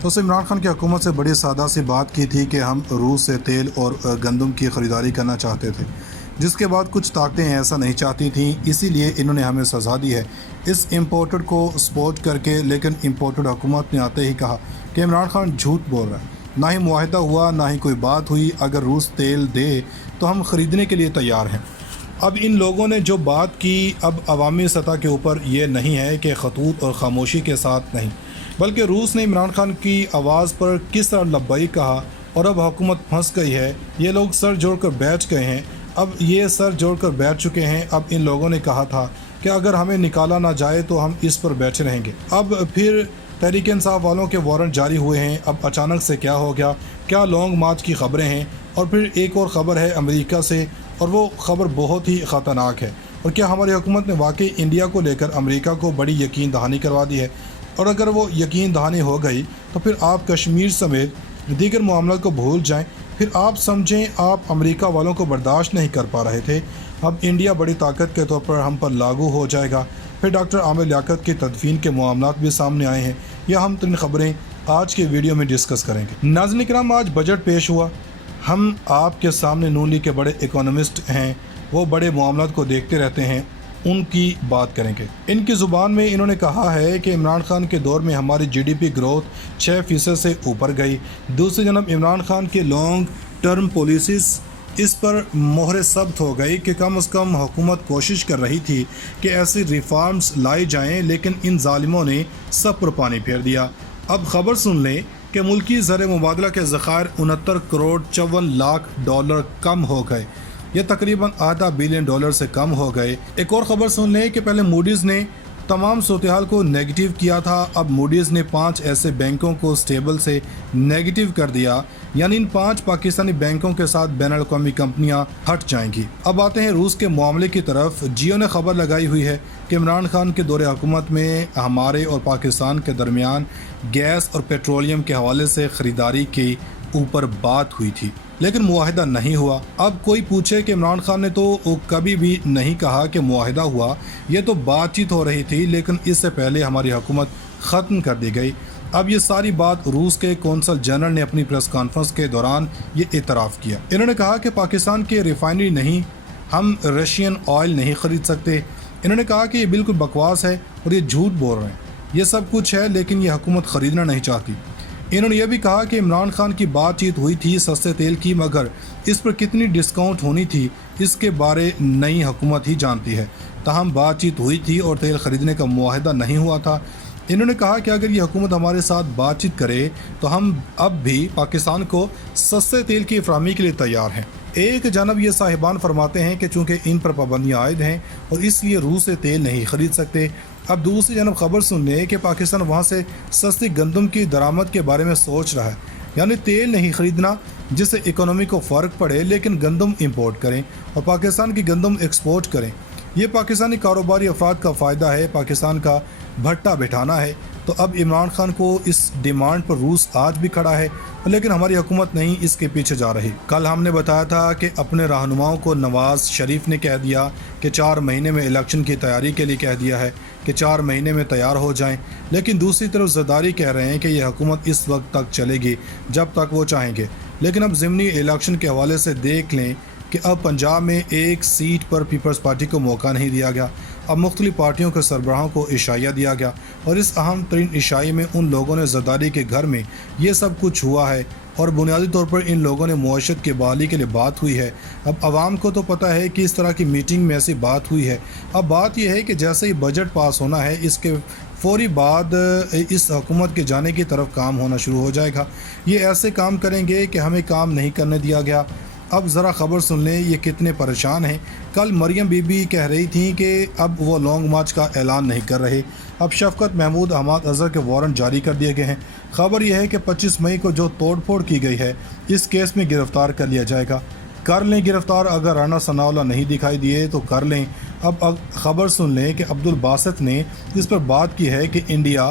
تو اسے عمران خان کی حکومت سے بڑی سادہ سی بات کی تھی کہ ہم روس سے تیل اور گندم کی خریداری کرنا چاہتے تھے، جس کے بعد کچھ طاقتیں ایسا نہیں چاہتی تھیں، اسی لیے انہوں نے ہمیں سزا دی ہے اس امپورٹڈ کو سپورٹ کر کے۔ لیکن امپورٹڈ حکومت نے آتے ہی کہا کہ عمران خان جھوٹ بول رہا ہے، نہ ہی معاہدہ ہوا، نہ ہی کوئی بات ہوئی، اگر روس تیل دے تو ہم خریدنے کے لیے تیار ہیں۔ اب ان لوگوں نے جو بات کی، اب عوامی سطح کے اوپر یہ نہیں ہے کہ خطوط اور خاموشی کے ساتھ نہیں، بلکہ روس نے عمران خان کی آواز پر کس طرح لبیک کہا، اور اب حکومت پھنس گئی ہے۔ یہ لوگ سر جوڑ کر بیٹھ گئے ہیں، اب یہ سر جوڑ کر بیٹھ چکے ہیں۔ اب ان لوگوں نے کہا تھا کہ اگر ہمیں نکالا نہ جائے تو ہم اس پر بیٹھے رہیں گے۔ اب پھر تحریک انصاف والوں کے وارنٹ جاری ہوئے ہیں۔ اب اچانک سے کیا ہو گیا؟ کیا لانگ مارچ کی خبریں ہیں؟ اور پھر ایک اور خبر ہے امریکہ سے، اور وہ خبر بہت ہی خطرناک ہے۔ اور کیا ہماری حکومت نے واقعی انڈیا کو لے کر امریکہ کو بڑی یقین دہانی کروا دی ہے؟ اور اگر وہ یقین دہانی ہو گئی تو پھر آپ کشمیر سمیت دیگر معاملات کو بھول جائیں، پھر آپ سمجھیں آپ امریکہ والوں کو برداشت نہیں کر پا رہے تھے، اب انڈیا بڑی طاقت کے طور پر ہم پر لاگو ہو جائے گا۔ پھر ڈاکٹر عامر لیاقت کی تدفین کے معاملات بھی سامنے آئے ہیں۔ یہ اہم ترین خبریں آج کے ویڈیو میں ڈسکس کریں گے۔ ناظرین کرام، آج بجٹ پیش ہوا۔ ہم آپ کے سامنے نون لیگ کے بڑے اکانومسٹ ہیں، وہ بڑے معاملات کو دیکھتے رہتے ہیں، ان کی بات کریں گے۔ ان کی زبان میں انہوں نے کہا ہے کہ عمران خان کے دور میں ہماری جی ڈی پی گروتھ 6% سے اوپر گئی۔ دوسری جانب عمران خان کے لانگ ٹرم پالیسیز اس پر مہر ثبت ہو گئی کہ کم از کم حکومت کوشش کر رہی تھی کہ ایسی ریفارمز لائی جائیں، لیکن ان ظالموں نے سب پر پانی پھیر دیا۔ اب خبر سن لیں کہ ملکی زر مبادلہ کے ذخائر 69 کروڑ 54 لاکھ ڈالر کم ہو گئے، یہ تقریباً $0.5 بلین سے کم ہو گئے۔ ایک اور خبر سن لیں کہ پہلے موڈیز نے تمام صورتحال کو نیگیٹو کیا تھا، اب موڈیز نے 5 ایسے بینکوں کو سٹیبل سے نیگیٹو کر دیا، یعنی ان 5 پاکستانی بینکوں کے ساتھ بین الاقوامی کمپنیاں ہٹ جائیں گی۔ اب آتے ہیں روس کے معاملے کی طرف۔ جیو نے خبر لگائی ہوئی ہے کہ عمران خان کے دور حکومت میں ہمارے اور پاکستان کے درمیان گیس اور پیٹرولیم کے حوالے سے خریداری کے اوپر بات ہوئی تھی، لیکن معاہدہ نہیں ہوا۔ اب کوئی پوچھے کہ عمران خان نے تو کبھی بھی نہیں کہا کہ معاہدہ ہوا، یہ تو بات چیت ہو رہی تھی، لیکن اس سے پہلے ہماری حکومت ختم کر دی گئی۔ اب یہ ساری بات روس کے کونسل جنرل نے اپنی پریس کانفرنس کے دوران یہ اعتراف کیا۔ انہوں نے کہا کہ پاکستان کے ریفائنری نہیں، ہم رشین آئل نہیں خرید سکتے۔ انہوں نے کہا کہ یہ بالکل بکواس ہے اور یہ جھوٹ بول رہے ہیں، یہ سب کچھ ہے لیکن یہ حکومت خریدنا نہیں چاہتی۔ انہوں نے یہ بھی کہا کہ عمران خان کی بات چیت ہوئی تھی سستے تیل کی، مگر اس پر کتنی ڈسکاؤنٹ ہونی تھی اس کے بارے نئی حکومت ہی جانتی ہے، تاہم بات چیت ہوئی تھی اور تیل خریدنے کا معاہدہ نہیں ہوا تھا۔ انہوں نے کہا کہ اگر یہ حکومت ہمارے ساتھ بات چیت کرے تو ہم اب بھی پاکستان کو سستے تیل کی فراہمی کے لیے تیار ہیں۔ ایک جانب یہ صاحبان فرماتے ہیں کہ چونکہ ان پر پابندیاں عائد ہیں اور اس لیے روس سے تیل نہیں خرید سکتے۔ اب دوسری جانب خبر سن لیں کہ پاکستان وہاں سے سستی گندم کی درآمد کے بارے میں سوچ رہا ہے، یعنی تیل نہیں خریدنا جس سے اکانومی کو فرق پڑے، لیکن گندم امپورٹ کریں اور پاکستان کی گندم ایکسپورٹ کریں۔ یہ پاکستانی کاروباری افراد کا فائدہ ہے، پاکستان کا بھٹا بٹھانا ہے۔ تو اب عمران خان کو اس ڈیمانڈ پر روس آج بھی کھڑا ہے، لیکن ہماری حکومت نہیں اس کے پیچھے جا رہی۔ کل ہم نے بتایا تھا کہ اپنے رہنماؤں کو نواز شریف نے کہہ دیا کہ 4 مہینے میں الیکشن کی تیاری کے لیے کہہ دیا ہے کہ 4 مہینے میں تیار ہو جائیں، لیکن دوسری طرف زرداری کہہ رہے ہیں کہ یہ حکومت اس وقت تک چلے گی جب تک وہ چاہیں گے۔ لیکن اب ضمنی الیکشن کے حوالے سے دیکھ لیں کہ اب پنجاب میں ایک سیٹ پر پیپلز پارٹی کو موقع نہیں دیا گیا، اب مختلف پارٹیوں کے سربراہوں کو عشائیہ دیا گیا، اور اس اہم ترین عشائی میں ان لوگوں نے زرداری کے گھر میں یہ سب کچھ ہوا ہے، اور بنیادی طور پر ان لوگوں نے معیشت کی بحالی کے لیے بات ہوئی ہے۔ اب عوام کو تو پتہ ہے کہ اس طرح کی میٹنگ میں ایسی بات ہوئی ہے۔ اب بات یہ ہے کہ جیسے ہی بجٹ پاس ہونا ہے، اس کے فوری بعد اس حکومت کے جانے کی طرف کام ہونا شروع ہو جائے گا۔ یہ ایسے کام کریں گے کہ ہمیں کام نہیں کرنے دیا گیا۔ اب ذرا خبر سن لیں یہ کتنے پریشان ہیں۔ کل مریم بی بی کہہ رہی تھیں کہ اب وہ لانگ مارچ کا اعلان نہیں کر رہے۔ اب شفقت محمود حماد اظہر کے وارنٹ جاری کر دیے گئے ہیں۔ خبر یہ ہے کہ 25 مئی کو جو توڑ پھوڑ کی گئی ہے اس کیس میں گرفتار کر لیا جائے گا۔ کر لیں گرفتار، اگر رانا ثناءاللہ نہیں دکھائی دیے تو کر لیں۔ اب خبر سن لیں کہ عبد الباسط نے اس پر بات کی ہے کہ انڈیا